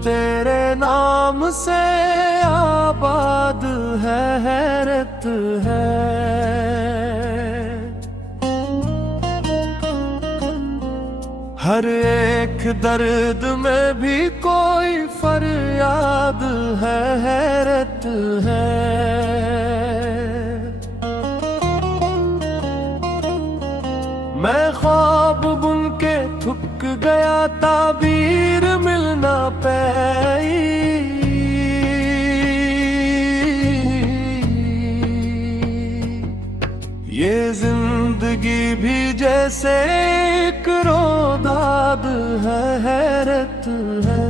तेरे नाम से आबाद है, हैरत है। हर एक दर्द में भी कोई फरियाद है, हैरत है। मैं ख्वाब बुन के थक गया, ताबीर मिलना पाई। ये जिंदगी भी जैसे एक रोदाद है, हैरत है।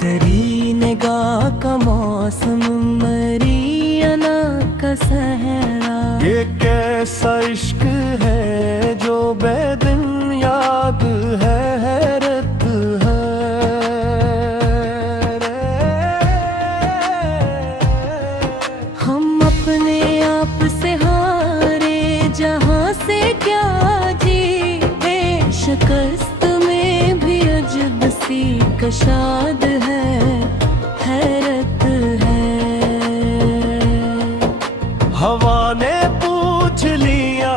तेरी निगाह का मौसम, मरियना का सहरा, ये कैसा इश्क है जो बेदिन याद है, हैरत है। हम अपने आप से हारे, जहाँ से क्या जीते, शिकस्त में भी अजब सी कशाद है, हैरत है। हवा ने पूछ लिया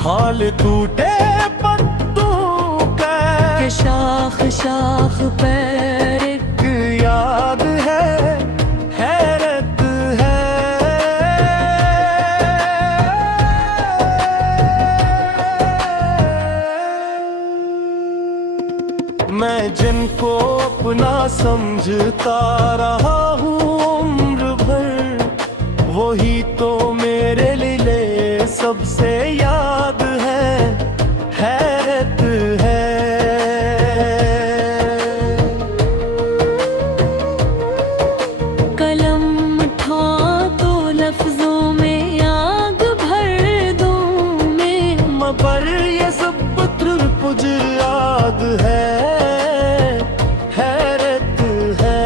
हाल टूटे पत्तों का, के शाख शाख पर एक याद है, हैरत है। मैं जिनको अपना समझता रहा हूँ उम्र भर, वही तो मेरे लिए सबसे याद है, हैरत है। कलम उठा तो लफ्जों में आग भर दूं मैं, मगर ये सब पुज याद है, हैरत है।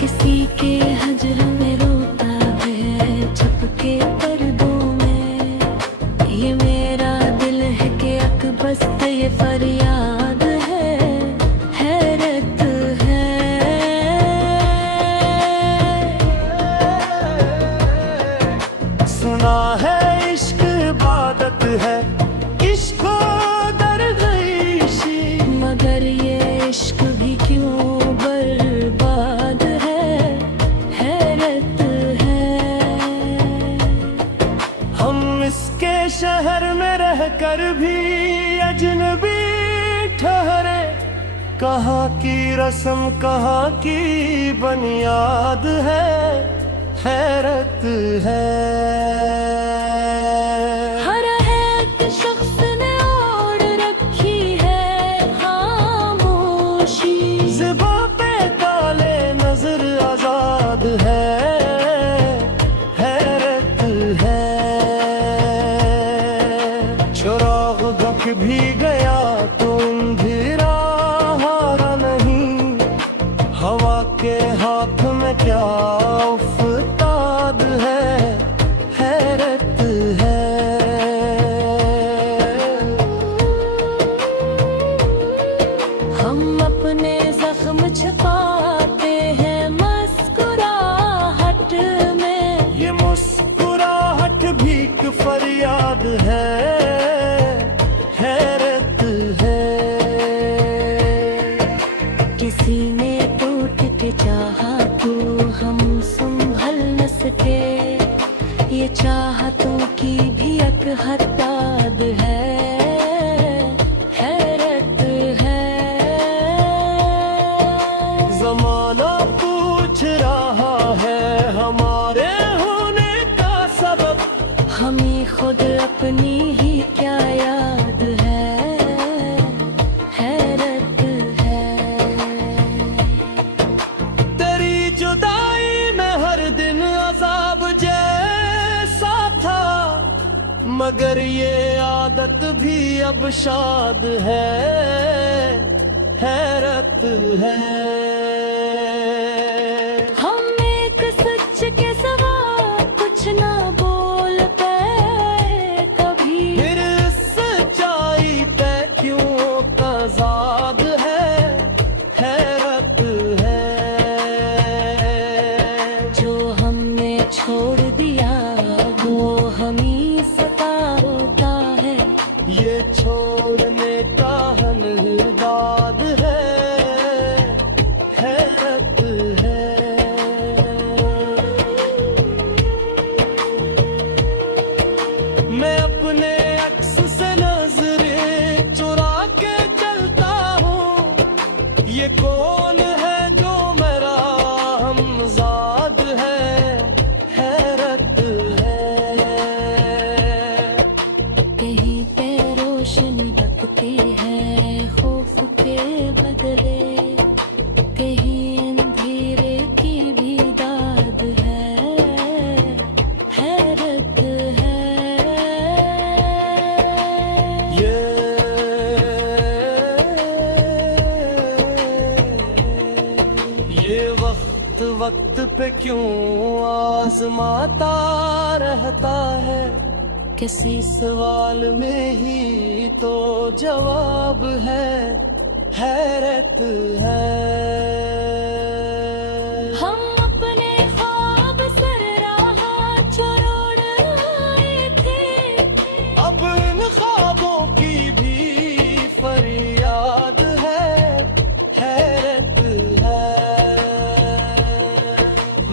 किसी के हजर में रोता है छुपके पर्दों में, ये मेरा दिल है कि अकबस ये फरियाद है, हैरत है। सुना है इश्क इबादत है, इश्क दर्द इशी, मगर ये इश्क भी क्यों बर्बाद है, हैरत है। हम इसके शहर में रहकर भी अजनबी ठहरे, कहाँ की रस्म कहाँ की बुनियाद है, हैरत है। हर एक शख्स ने ओढ़ रखी है खामोशी, ज़िबा पे काले नजर आजाद है, हैरत है। चुराग धक भी गया तो अंधेरा हारा नहीं, हवा के हाथ में क्या उफ्ताद है, हैरत है। हम अपने जख्म छुपाते हैं मुस्कुराहट में, ये मुस्कुराहट भी एक फरियाद है, हैरत है। किसी ने टूट के चाहा तो हम संभल न सके, ये चाहतों की भी एक हताद है, हैरत है। जमाना पूछ रहा है हमारे होने का सबब, हमें खुद अपनी ही क्या याद है, हैरत है। तेरी जुदाई में हर दिन अजाब जैसा था, मगर ये आदत भी अब शाद है, हैरत है। हम एक सच के सवा कुछ ना बोल पाए कभी, फिर ये छोड़ने का हनदाद है, हैरत है। मैं अपने अक्स से नजरें चुरा के चलता हूँ, ये कौन है जो मेरा हमजाद है, हैरत है। कहीं पे रोशनी लगती है खौफ के बदले, कहीं अंधेरे की भी दाद है, हैरत है। ये वक्त वक्त पे क्यों आजमाता रहता है, किसी सवाल में ही तो जवाब है, हैरत है। हम अपने ख्वाब सर राह चरोड़ आए थे, अब इन ख्वाबों की भी फरियाद है, हैरत है।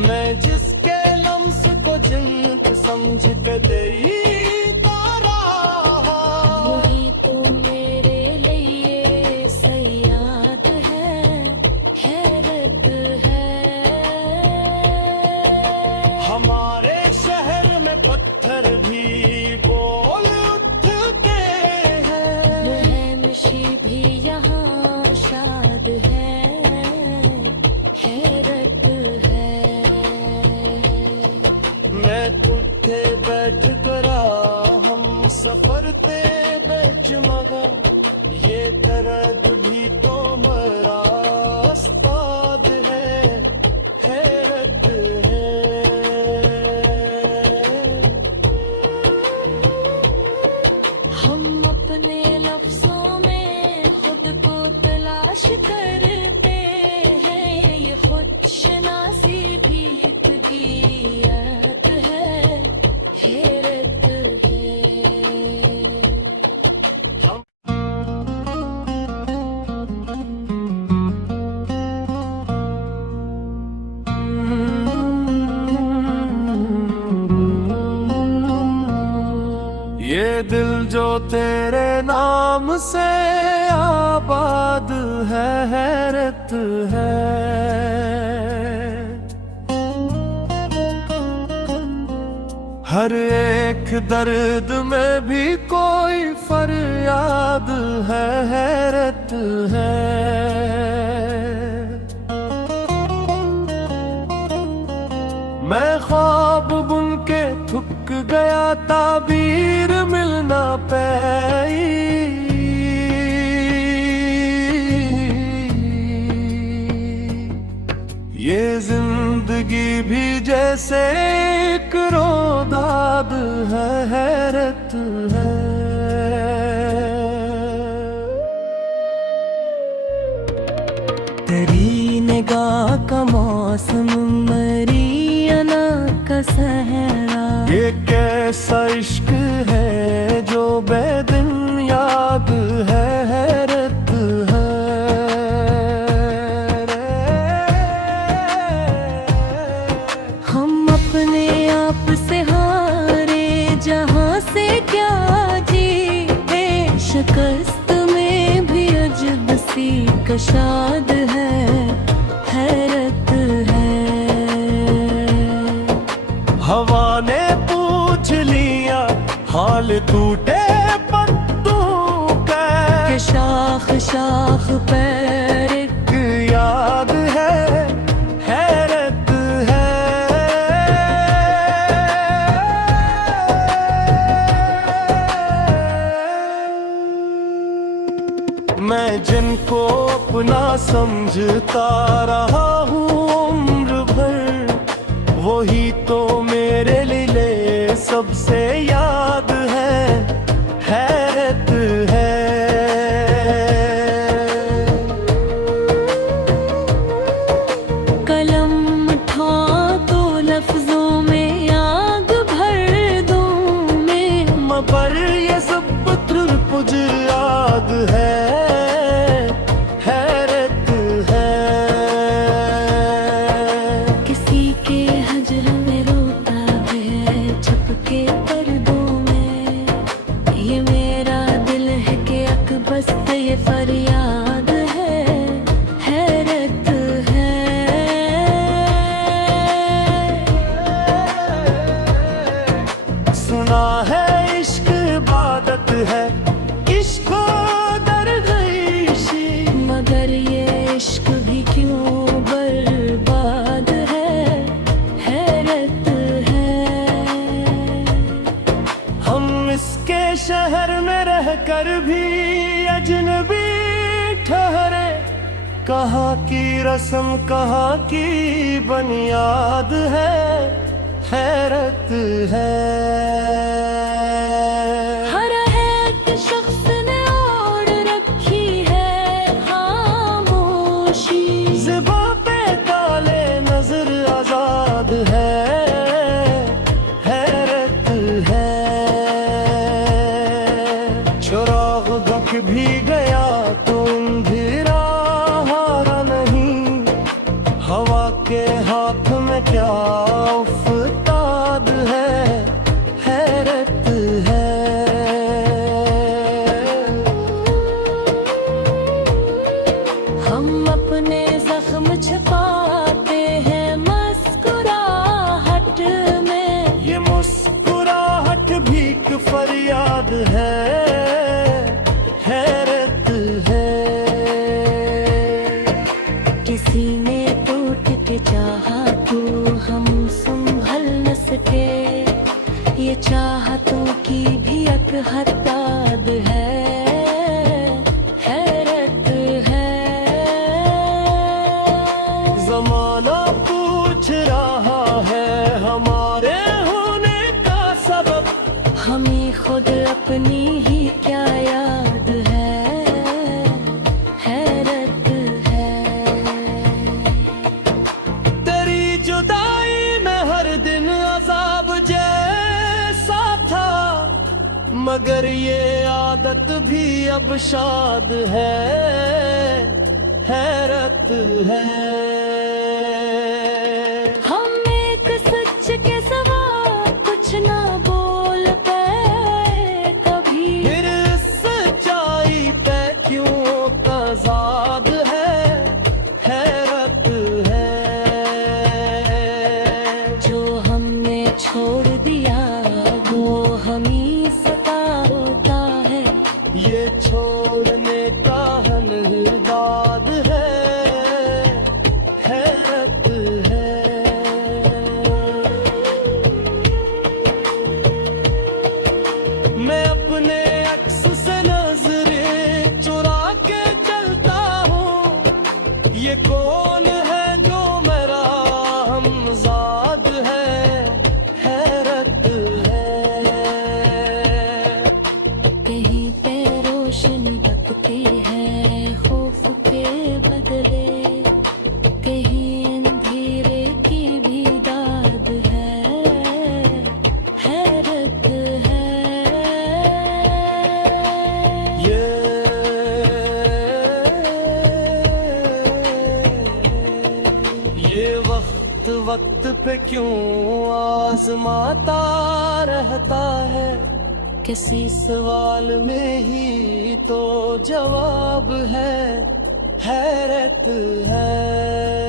मैं जिसके लम्स को जिंत समझ के देता रहा, वही तो मेरे लिए सयाद है, हैरत है। हमारे शहर में पत्थर भी बोल उठते हैं, मुहैमिशी भी यहाँ शाद है, हैरत है। मैं उठे बैठ करा हम सफर ते बैठ मगा, ये दर्द भी तो मरा उस्ताद है, हैरत है। हम अपने लफ्जों में खुद को तलाश करते हैं, ये खुद शनासी भी एक गियात है, हैरत है। ये दिल जो तेरे नाम से आबाद है, हैरत है। हर एक दर्द में भी कोई फरियाद है, हैरत है। मैं ख्वाब बुन के थक गया, ताबीर मिल ना पाई। ये जिंदगी भी जैसे एक रोदाद है, हैरत है। तेरी निगाह का मौसम, मरियना का सहरा, ये कैसा इश्क है जो बेदिन याद है, हैरत है। हम अपने आप से हारे, जहाँ से क्या जीते, शिकस्त में भी अजब सी कशाद है, हैरत है। हवा ने पूछ लिया हाल टूटे पत्तों का, के शाख शाख पर एक याद है, हैरत है। मैं जिनको अपना समझता रहा हूँ उम्र भर, वही तो मेरे लिए सबसे याद है, हैरत है। कलम उठा तो लफ्जों में आग भर दूं मैं, पर ये सब पत्थर पुज पस्त ये फरियाद है, हैरत है। सुना है इश्क इबादत है, इश्क दर्द इशी, मगर ये इश्क भी क्यों बर्बाद है, हैरत है। हम इसके शहर में रहकर भी अजनबी ठहरे, कहाँ की रस्म कहाँ की बुनियाद है, हैरत है। हर एक शख्स ने ओढ़ रखी है खामोशी, ज़िबा पे ताले नजर आजाद है, हैरत है। चुराग गक भी गया तो अंधेरा हारा नहीं, हवा के हाथ में क्या उफ्ताद है, हैरत है। हम अपने जख्म छुपाते हैं मुस्कुराहट में, ये मुस्कुराहट भी एक फरियाद है, हैरत है। किसी ने टूट के चाहा तो हम संभल न सके, ये चाहतों की भी एक हताद है, हैरत है। जमाना पूछ रहा है हमारे होने का सबब, हमें खुद अपनी ही क्या याद है, हैरत है। तेरी जुदाई में हर दिन अजाब जैसा था, मगर ये आदत भी अब शाद है, हैरत है। हम एक सच के सिवा कुछ ना बोल पाए कभी, फिर सच्चाई पे क्यों तज़ाद है, हैरत है। जो हमने छोड़ दिया वो हमें सताता है, ये छोड़ने का हनदाद है, हैरत है। मैं अपने अक्स से नजरें चुरा के चलता हूँ, ये कौन है जो मेरा हमजाद है, हैरत है। कहीं पे रोशनी तकती है खौफ के बदले, कहीं अंधेरे की भी दाद है, हैरत है। ये वक्त वक्त पे क्यों आजमाता रहता है, किसी सवाल में ही तो जवाब है, हैरत है।